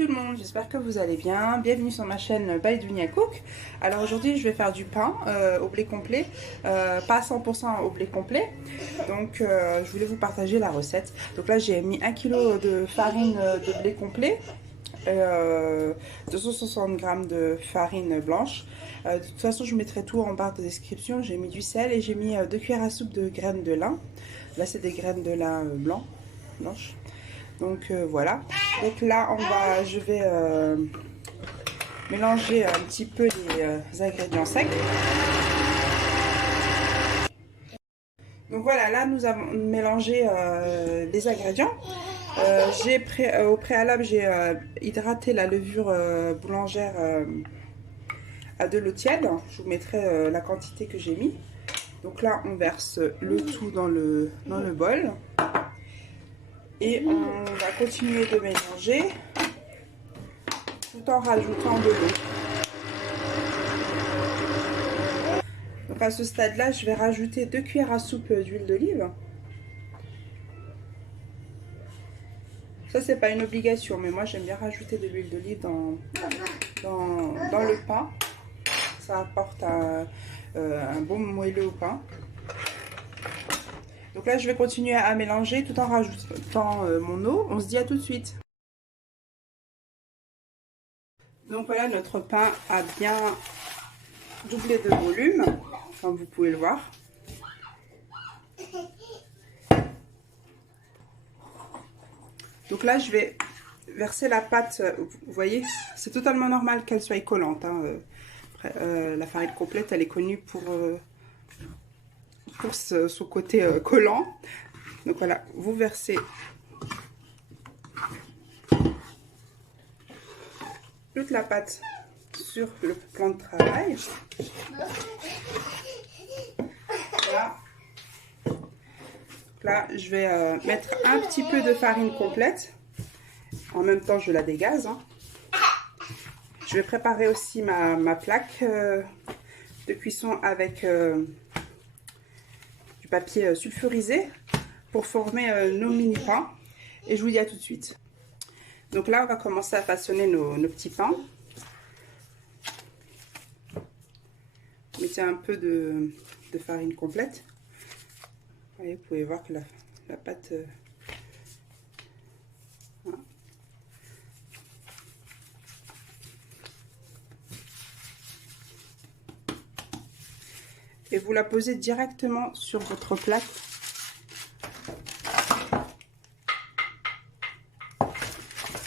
tout le monde, j'espère que vous allez bien. Bienvenue sur ma chaîne By Dunia Cook. Alors aujourd'hui je vais faire du pain au blé complet, pas 100% au blé complet. Donc je voulais vous partager la recette. Donc là j'ai mis 1 kg de farine de blé complet, 260 g de farine blanche. De toute façon je mettrai tout en barre de description. J'ai mis du sel et j'ai mis 2 cuillères à soupe de graines de lin. Là c'est des graines de lin blanches. Donc voilà. Donc là je vais mélanger un petit peu les ingrédients secs. Donc voilà, là nous avons mélangé les ingrédients. Au préalable j'ai hydraté la levure boulangère à de l'eau tiède. Je vous mettrai la quantité que j'ai mis. Donc là on verse le tout dans le bol. Et on va continuer de mélanger tout en rajoutant de l'eau. Donc à ce stade-là, je vais rajouter 2 cuillères à soupe d'huile d'olive. Ça, c'est pas une obligation, mais moi j'aime bien rajouter de l'huile d'olive dans le pain. Ça apporte un bon moelleux au pain. Donc là, je vais continuer à mélanger tout en rajoutant mon eau. On se dit à tout de suite. Donc voilà, notre pain a bien doublé de volume, comme vous pouvez le voir. Donc là, je vais verser la pâte. Vous voyez, c'est totalement normal qu'elle soit collante. La farine complète, elle est connue pour son côté collant. Donc voilà, vous versez toute la pâte sur le plan de travail. Voilà. Là, je vais mettre un petit peu de farine complète. En même temps, je la dégaze. Je vais préparer aussi ma plaque de cuisson avec du papier sulfurisé pour former nos mini pains. Et je vous dis à tout de suite. Donc là, on va commencer à façonner nos petits pains. Mettez un peu de farine complète. Vous pouvez voir que la pâte... voilà. Et vous la posez directement sur votre plaque.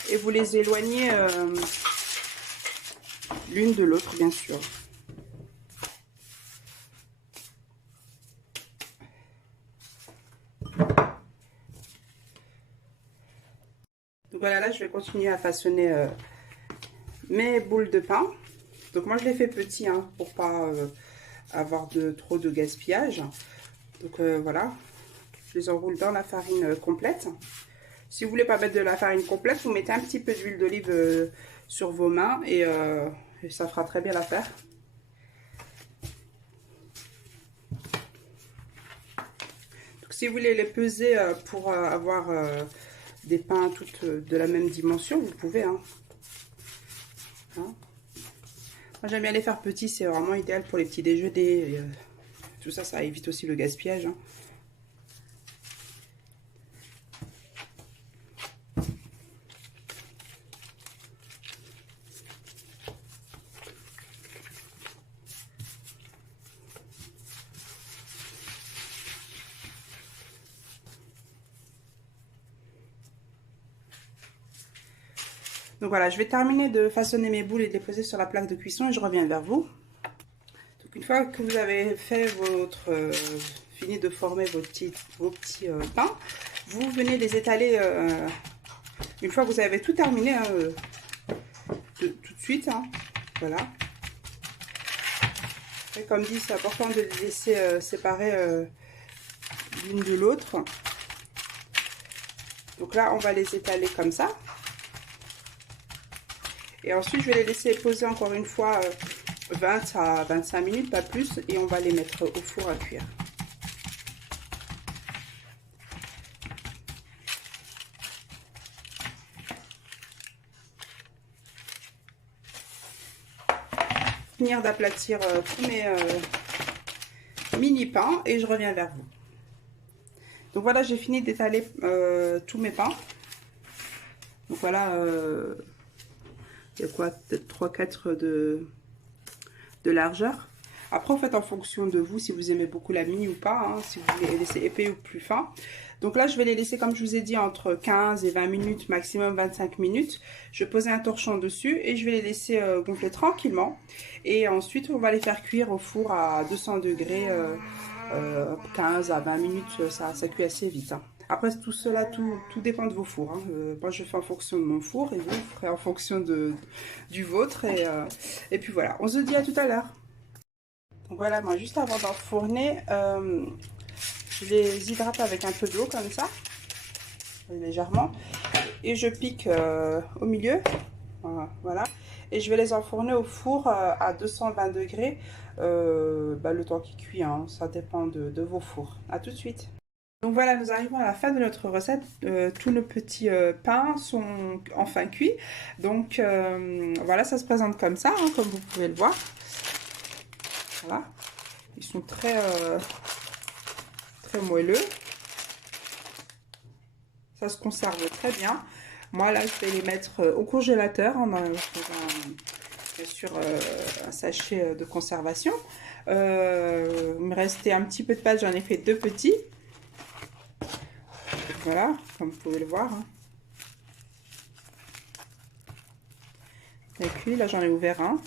Et vous les éloignez l'une de l'autre, bien sûr. Donc voilà, là je vais continuer à façonner mes boules de pain. Donc moi je les fais petits pour pas avoir trop de gaspillage. Donc voilà, je les enroule dans la farine complète. Si vous voulez pas mettre de la farine complète, vous mettez un petit peu d'huile d'olive sur vos mains et ça fera très bien l'affaire. Donc si vous voulez les peser pour avoir des pains toutes de la même dimension, vous pouvez. Moi j'aime bien les faire petits, c'est vraiment idéal pour les petits déjeuners. Tout ça, ça évite aussi le gaspillage. Donc voilà, je vais terminer de façonner mes boules et de les poser sur la plaque de cuisson et je reviens vers vous. Donc une fois que vous avez fait fini de former vos petits pains, vous venez les étaler une fois que vous avez tout terminé tout de suite. Voilà. Et comme dit, c'est important de les laisser séparer l'une de l'autre. Donc là, on va les étaler comme ça. Et ensuite, je vais les laisser poser encore une fois 20 à 25 minutes, pas plus. Et on va les mettre au four à cuire. finir d'aplatir tous mes mini pains et je reviens vers vous. Donc voilà, j'ai fini d'étaler tous mes pains. Donc voilà, il y a quoi, peut-être 3-4 de largeur. Après, en fait, en fonction de vous, si vous aimez beaucoup la mie ou pas, hein, si vous voulez les laisser épais ou plus fins. Donc là, je vais les laisser, comme je vous ai dit, entre 15 et 20 minutes, maximum 25 minutes. Je vais poser un torchon dessus et je vais les laisser gonfler tranquillement. Et ensuite, on va les faire cuire au four à 200 degrés, 15 à 20 minutes, ça cuit assez vite. Hein. Après, tout cela, tout dépend de vos fours. Hein. Moi, je fais en fonction de mon four et vous ferez en fonction du vôtre. Et puis voilà, on se dit à tout à l'heure. Donc voilà, moi juste avant d'enfourner, je les hydrate avec un peu d'eau comme ça, légèrement, et je pique au milieu, voilà, et je vais les enfourner au four à 220 degrés, le temps qui cuit, hein, ça dépend de vos fours. À tout de suite. Donc voilà, nous arrivons à la fin de notre recette. Tous nos petits pains sont enfin cuits. Donc voilà, ça se présente comme ça, hein, comme vous pouvez le voir. Voilà, ils sont très moelleux. Ça se conserve très bien. Moi là, je vais les mettre au congélateur en faisant bien sûr un sachet de conservation. Il me restait un petit peu de pâte, j'en ai fait 2 petits. Voilà, comme vous pouvez le voir. Hein. Et puis là, j'en ai ouvert un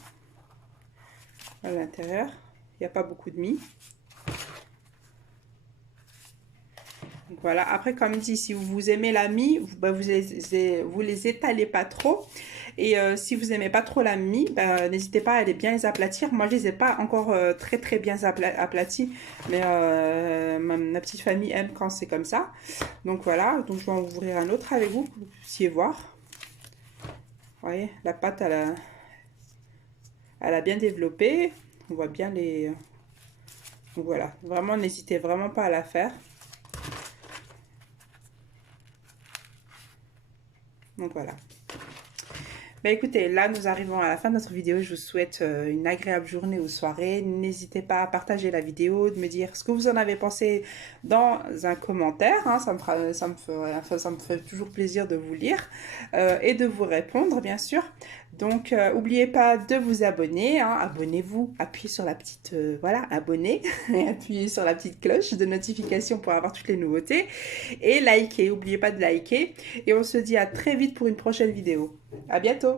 à l'intérieur. Il n'y a pas beaucoup de mie. Donc voilà, après comme dit, si vous aimez la mie, vous les étalez pas trop. Et si vous aimez pas trop la mie, n'hésitez pas à bien les aplatir. Moi, je les ai pas encore très bien aplatis, mais ma petite famille aime quand c'est comme ça. Donc voilà, donc je vais en ouvrir un autre avec vous pour que vous puissiez voir. Vous voyez, la pâte, elle a bien développé. On voit bien les... Donc voilà, vraiment, n'hésitez vraiment pas à la faire. Donc voilà. Écoutez, là nous arrivons à la fin de notre vidéo. Je vous souhaite une agréable journée ou soirée. N'hésitez pas à partager la vidéo, de me dire ce que vous en avez pensé dans un commentaire. Hein, ça me fait toujours plaisir de vous lire et de vous répondre, bien sûr. Donc, n'oubliez pas de vous abonner. Hein, abonnez-vous, appuyez sur la petite, voilà, abonnez. Et appuyez sur la petite cloche de notification pour avoir toutes les nouveautés. Et likez, n'oubliez pas de liker. Et on se dit à très vite pour une prochaine vidéo. À bientôt!